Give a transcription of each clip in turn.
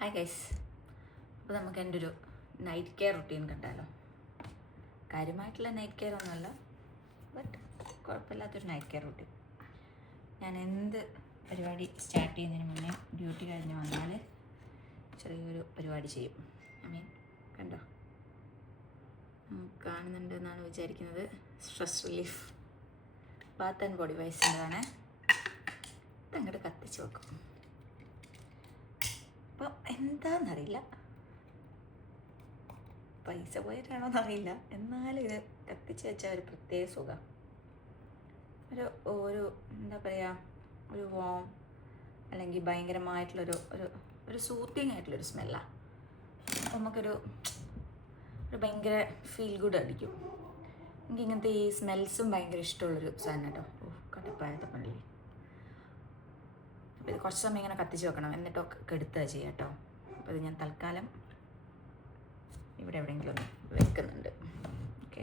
Hi guys. അപ്പോൾ നമുക്ക് എൻ്റെ ഒരു നൈറ്റ് കെയർ റുട്ടീൻ കണ്ടാലോ. കാര്യമായിട്ടുള്ള നൈറ്റ് കെയർ ഒന്നുമല്ല, ബട്ട് കുഴപ്പമില്ലാത്തൊരു നൈറ്റ് കെയർ റുട്ടീൻ. ഞാൻ എന്ത് പരിപാടി സ്റ്റാർട്ട് ചെയ്യുന്നതിന് മുന്നേ ഡ്യൂട്ടി കഴിഞ്ഞ് വന്നാൽ ചെറിയൊരു പരിപാടി ചെയ്യും. കണ്ടോ, കാണുന്നുണ്ടെന്നാണ് വിചാരിക്കുന്നത്. Stress relief bath and body വൈസിൻ്റെതാണ്. ഇതങ്ങോട്ട് കത്തിച്ച് വെക്കും. അപ്പോൾ എന്താണെന്നറിയില്ല, പൈസ പോയിട്ടാണോ എന്നറിയില്ല, എന്നാലും ഇത് കത്തിച്ച് വെച്ചാൽ ഒരു പ്രത്യേക സുഖം. ഒരു എന്താ പറയുക, ഒരു വോം അല്ലെങ്കിൽ ഭയങ്കരമായിട്ടുള്ളൊരു ഒരു ഒരു സൂത്തിങ് ആയിട്ടുള്ളൊരു സ്മെല്ലാണ്. നമുക്കൊരു ഭയങ്കര ഫീൽ ഗുഡ് അടിക്കും. എനിക്ക് ഇങ്ങനത്തെ ഈ സ്മെൽസും ഭയങ്കര ഇഷ്ടമുള്ളൊരു സാധനം കേട്ടോ. കട്ടിപ്പായത്തെ പള്ളി. അപ്പോൾ ഇത് കുറച്ച് സമയം ഇങ്ങനെ കത്തിച്ച് വെക്കണം, എന്നിട്ടൊക്കെ എടുത്തുക ചെയ്യാം കേട്ടോ. അപ്പോൾ ഇത് ഞാൻ തൽക്കാലം ഇവിടെ എവിടെയെങ്കിലും ഒന്ന് വെക്കുന്നുണ്ട്. ഓക്കെ.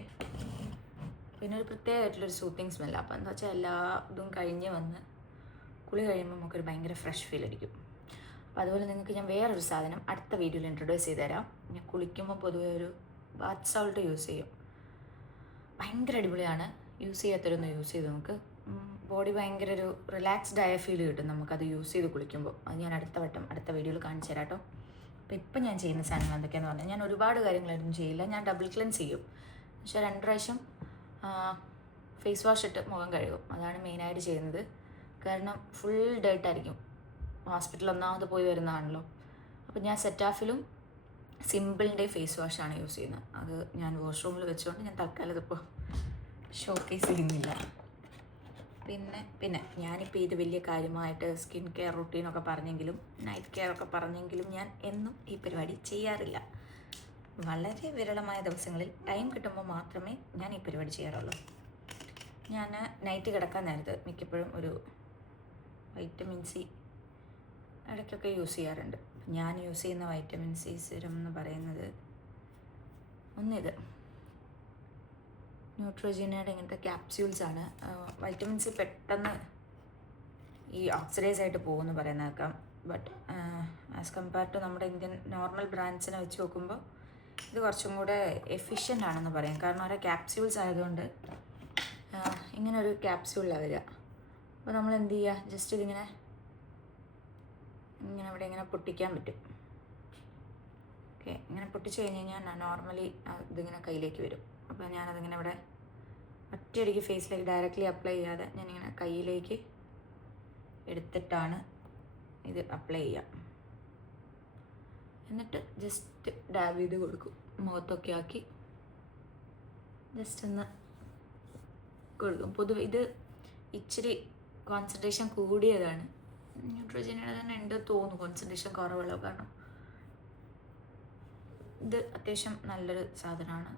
പിന്നെ ഒരു പ്രത്യേകമായിട്ടുള്ളൊരു സൂത്തിങ് സ്മെല്ലാണ്. അപ്പോൾ എന്താ വെച്ചാൽ എല്ലാ ഇതും കഴിഞ്ഞ് വന്ന് കുളി കഴിയുമ്പോൾ നമുക്കൊരു ഭയങ്കര ഫ്രഷ് ഫീൽ അടിക്കും. അപ്പോൾ അതുപോലെ നിങ്ങൾക്ക് ഞാൻ വേറൊരു സാധനം അടുത്ത വീഡിയോയിൽ ഇൻട്രൊഡ്യൂസ് ചെയ്ത് തരാം. ഞാൻ കുളിക്കുമ്പോൾ പൊതുവേ ഒരു ബാത്ത് സോൾട്ട് യൂസ് ചെയ്യും. ഭയങ്കര അടിപൊളിയാണ്. യൂസ് ചെയ്യാത്തവരൊന്ന് യൂസ് ചെയ്ത് നമുക്ക് ബോഡി ഭയങ്കര ഒരു റിലാക്സ്ഡ് ആയ ഫീൽ കിട്ടും നമുക്കത് യൂസ് ചെയ്ത് കുളിക്കുമ്പോൾ. അത് ഞാൻ അടുത്ത വീഡിയോയിൽ കാണിച്ചു തരാം കേട്ടോ. അപ്പോൾ ഇപ്പം ഞാൻ ചെയ്യുന്ന സാധനങ്ങൾ എന്തൊക്കെയാണെന്ന് പറഞ്ഞാൽ, ഞാൻ ഒരുപാട് കാര്യങ്ങളൊന്നും ചെയ്യില്ല. ഞാൻ ഡബിൾ ക്ലെൻസ് ചെയ്യും. പക്ഷേ 2 പ്രാവശ്യം ഫേസ് വാഷ് ഇട്ട് മുഖം കഴുകും. അതാണ് മെയിനായിട്ട് ചെയ്യുന്നത്. കാരണം ഫുൾ ഡേർട്ടായിരിക്കും. ഹോസ്പിറ്റലിൽ ഒന്നാമത് പോയി വരുന്നതാണല്ലോ. അപ്പോൾ ഞാൻ സെറ്റാഫിലും സിമ്പിളിൻ്റെ ഫേസ് വാഷാണ് യൂസ് ചെയ്യുന്നത്. അത് ഞാൻ വാഷ്റൂമിൽ വെച്ചുകൊണ്ട് ഞാൻ തൽക്കാലം ഇതിപ്പോൾ ഷോക്കേസ് ചെയ്യുന്നില്ല. പിന്നെ ഞാനിപ്പോൾ ഇത് വലിയ കാര്യമായിട്ട് സ്കിൻ കെയർ റുട്ടീനൊക്കെ പറഞ്ഞെങ്കിലും നൈറ്റ് കെയർ ഒക്കെ പറഞ്ഞെങ്കിലും ഞാൻ എന്നും ഈ പരിപാടി ചെയ്യാറില്ല. വളരെ വിരളമായ ദിവസങ്ങളിൽ ടൈം കിട്ടുമ്പോൾ മാത്രമേ ഞാൻ ഈ പരിപാടി ചെയ്യാറുള്ളൂ. ഞാൻ നൈറ്റ് കിടക്കാൻ നേരത്ത് മിക്കപ്പോഴും ഒരു വൈറ്റമിൻ സി ഇടയ്ക്കൊക്കെ യൂസ് ചെയ്യാറുണ്ട്. ഞാൻ യൂസ് ചെയ്യുന്ന വൈറ്റമിൻ സി സിറം എന്ന് പറയുന്നത് ഒന്നിത് ന്യൂട്രോജീനയുടെ ഇങ്ങനത്തെ ക്യാപ്സ്യൂൾസാണ്. വൈറ്റമിൻ സി പെട്ടെന്ന് ഈ ഓക്സിഡൈസ് ആയിട്ട് പോകുമെന്ന് പറയുന്നേക്കാം. ബട്ട് ആസ് കമ്പയർ ടു നമ്മുടെ ഇന്ത്യൻ നോർമൽ ബ്രാൻഡ്സിനെ വെച്ച് നോക്കുമ്പോൾ ഇത് കുറച്ചും കൂടെ എഫിഷ്യൻ്റ് ആണെന്ന് പറയാം. കാരണം ഓരോ ക്യാപ്സ്യൂൾസ് ആയതുകൊണ്ട് ഇങ്ങനെ ഒരു ക്യാപ്സ്യൂളിലാണ് വരിക. അപ്പോൾ നമ്മൾ എന്ത് ചെയ്യുക, ജസ്റ്റ് ഇതിങ്ങനെ ഇങ്ങനെ പൊട്ടിക്കാൻ പറ്റും. ഓക്കെ, ഇങ്ങനെ പൊട്ടിച്ച് കഴിഞ്ഞ് കഴിഞ്ഞാൽ നോർമലി ഇതിങ്ങനെ കയ്യിലേക്ക് വരും. അപ്പോൾ ഞാനതിങ്ങനെ ഇവിടെ ഒറ്റയടിക്ക് ഫേസിലേക്ക് ഡയറക്റ്റ്ലി അപ്ലൈ ചെയ്യാതെ ഞാനിങ്ങനെ കയ്യിലേക്ക് എടുത്തിട്ടാണ് ഇത് അപ്ലൈ ചെയ്യുക. എന്നിട്ട് ജസ്റ്റ് ഡാബ് ചെയ്ത് കൊടുക്കും. മുഖത്തൊക്കെ ആക്കി ജസ്റ്റ് ഒന്ന് കൊടുക്കും. പൊതുവെ ഇത് ഇച്ചിരി കോൺസെൻട്രേഷൻ കൂടിയതാണ്. ന്യൂട്രോജനിയുടെ തന്നെ ഉണ്ട് തോന്നുന്നു കോൺസെൻട്രേഷൻ കുറവുള്ളൂ. കാരണം ഇത് അത്യാവശ്യം നല്ലൊരു സാധനമാണ്.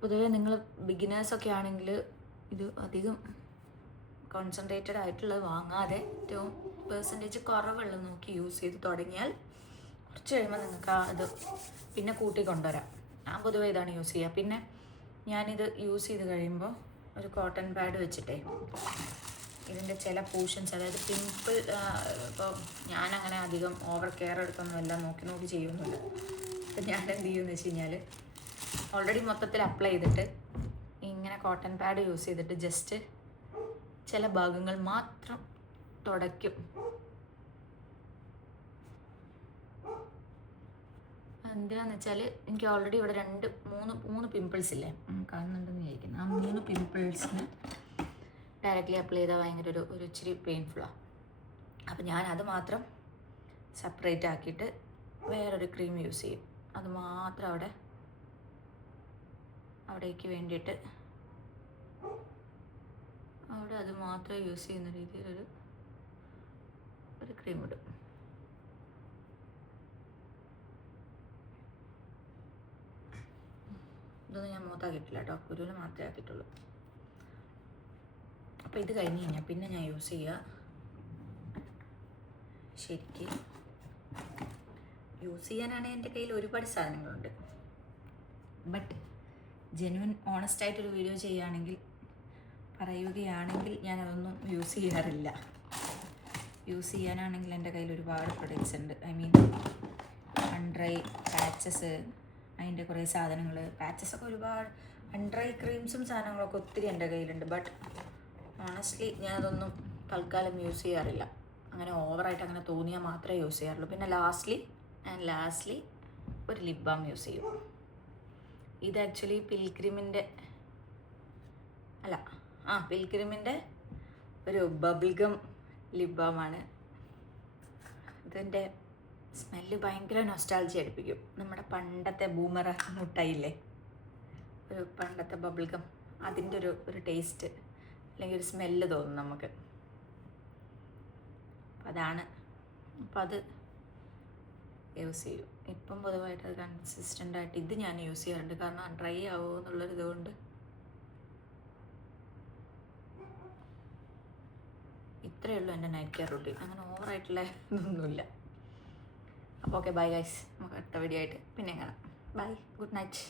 പൊതുവേ നിങ്ങൾ ബിഗിനേഴ്സൊക്കെ ആണെങ്കിൽ ഇത് അധികം കോൺസെൻട്രേറ്റഡ് ആയിട്ടുള്ളത് വാങ്ങാതെ ഏറ്റവും പെർസെൻറ്റേജ് കുറവുള്ളത് നോക്കി യൂസ് ചെയ്ത് തുടങ്ങിയാൽ കുറച്ച് കഴിയുമ്പോൾ നിങ്ങൾക്ക് ഇത് പിന്നെ കൂട്ടിക്കൊണ്ടുവരാം. ഞാൻ പൊതുവേ ഇതാണ് യൂസ് ചെയ്യുക. പിന്നെ ഞാനിത് യൂസ് ചെയ്ത് കഴിയുമ്പോൾ ഒരു കോട്ടൺ പാഡ് വെച്ചിട്ടേ ഇതിൻ്റെ ചില പോർഷൻസ്, അതായത് പിമ്പിൾ, ഇപ്പോൾ ഞാനങ്ങനെ അധികം ഓവർ കെയർ എടുത്തൊന്നും എല്ലാം നോക്കി ചെയ്യുന്നില്ല. അപ്പം ഞാൻ എന്ത് ചെയ്യുമെന്ന് വെച്ച് കഴിഞ്ഞാൽ ഓൾറെഡി മൊത്തത്തിൽ അപ്ലൈ ചെയ്തിട്ട് ഇങ്ങനെ കോട്ടൺ പാഡ് യൂസ് ചെയ്തിട്ട് ജസ്റ്റ് ചില ഭാഗങ്ങൾ മാത്രം തുടയ്ക്കും. എന്തിനാന്ന് വെച്ചാൽ എനിക്ക് ഓൾറെഡി ഇവിടെ 3 പിമ്പിൾസ് ഇല്ലേ, കാണുന്നുണ്ടെന്ന് വിചാരിക്കുന്നു. ആ 3 പിമ്പിൾസിന് ഡയറക്റ്റ്ലി അപ്ലൈ ചെയ്താൽ ഭയങ്കര ഒരു ഇച്ചിരി പെയിൻഫുള്ളാണ്. അപ്പോൾ ഞാനത് മാത്രം സെപ്പറേറ്റ് ആക്കിയിട്ട് വേറൊരു ക്രീം യൂസ് ചെയ്യും. അത് മാത്രം അവിടേക്ക് വേണ്ടിയിട്ട് അവിടെ അത് മാത്രം യൂസ് ചെയ്യുന്ന രീതിയിലൊരു ക്രീം ഇടും. ഇതൊന്നും ഞാൻ മുഖത്താക്കിയിട്ടില്ല കേട്ടോ, കുരുവിന് മാത്രമേ ആക്കിയിട്ടുള്ളൂ. അപ്പോൾ ഇത് കഴിഞ്ഞ് കഴിഞ്ഞാൽ പിന്നെ ഞാൻ യൂസ് ചെയ്യുക, ശരിക്ക് യൂസ് ചെയ്യാനാണെങ്കിൽ എൻ്റെ കയ്യിൽ ഒരുപാട് സാധനങ്ങളുണ്ട്. ബട്ട് ജെന്യുവൻ ഓണസ്റ്റായിട്ടൊരു വീഡിയോ പറയുകയാണെങ്കിൽ ഞാനതൊന്നും യൂസ് ചെയ്യാറില്ല. യൂസ് ചെയ്യാനാണെങ്കിൽ എൻ്റെ കയ്യിൽ ഒരുപാട് പ്രൊഡക്ട്സ് ഉണ്ട്. ഐ മീൻ അൺഡ്രൈ പാച്ചസ്, അതിൻ്റെ കുറേ സാധനങ്ങൾ, പാച്ചസൊക്കെ ഒരുപാട്, അൺഡ്രൈ ക്രീംസും സാധനങ്ങളൊക്കെ ഒത്തിരി എൻ്റെ കയ്യിലുണ്ട്. ബട്ട് ഓണസ്റ്റ്ലി ഞാനതൊന്നും തൽക്കാലം യൂസ് ചെയ്യാറില്ല. അങ്ങനെ ഓവറായിട്ട് അങ്ങനെ തോന്നിയാൽ മാത്രമേ യൂസ് ചെയ്യാറുള്ളൂ. പിന്നെ ലാസ്റ്റ്ലി ഒരു ലിപ് ബാം യൂസ് ചെയ്യും. ഇത് ആക്ച്വലി പിൽഗ്രിമിൻ്റെ ഒരു ബബിൾഗം ലിപ് ബാമാണ്. ഇതിൻ്റെ സ്മെല്ല് ഭയങ്കര നൊസ്റ്റാൾജി അടുപ്പിക്കും. നമ്മുടെ പണ്ടത്തെ ബൂമറ മുട്ടായില്ലേ, ഒരു പണ്ടത്തെ ബബിൾഗം, അതിൻ്റെ ഒരു ടേസ്റ്റ് അല്ലെങ്കിൽ ഒരു സ്മെല്ല് തോന്നും നമുക്ക്. അതാണ്. അപ്പം അത് യൂസ് ചെയ്യും. ഇപ്പം പൊതുവായിട്ട് അത് കൺസിസ്റ്റൻ്റായിട്ട് ഇത് ഞാൻ യൂസ് ചെയ്യാറുണ്ട്. കാരണം ഡ്രൈ ആവുമോ എന്നുള്ളൊരിതുകൊണ്ട്. ഇത്രയേ ഉള്ളൂ എൻ്റെ നൈറ്റ് കെയർ റൂട്ടീൻ. അങ്ങനെ ഓവറായിട്ടുള്ള ഇതൊന്നുമില്ല. അപ്പോൾ ഓക്കെ, ബൈ ഗൈസ്. നമുക്ക് അടുത്ത വീഡിയോ ആയിട്ട് പിന്നെ കാണാം. Bye, good night.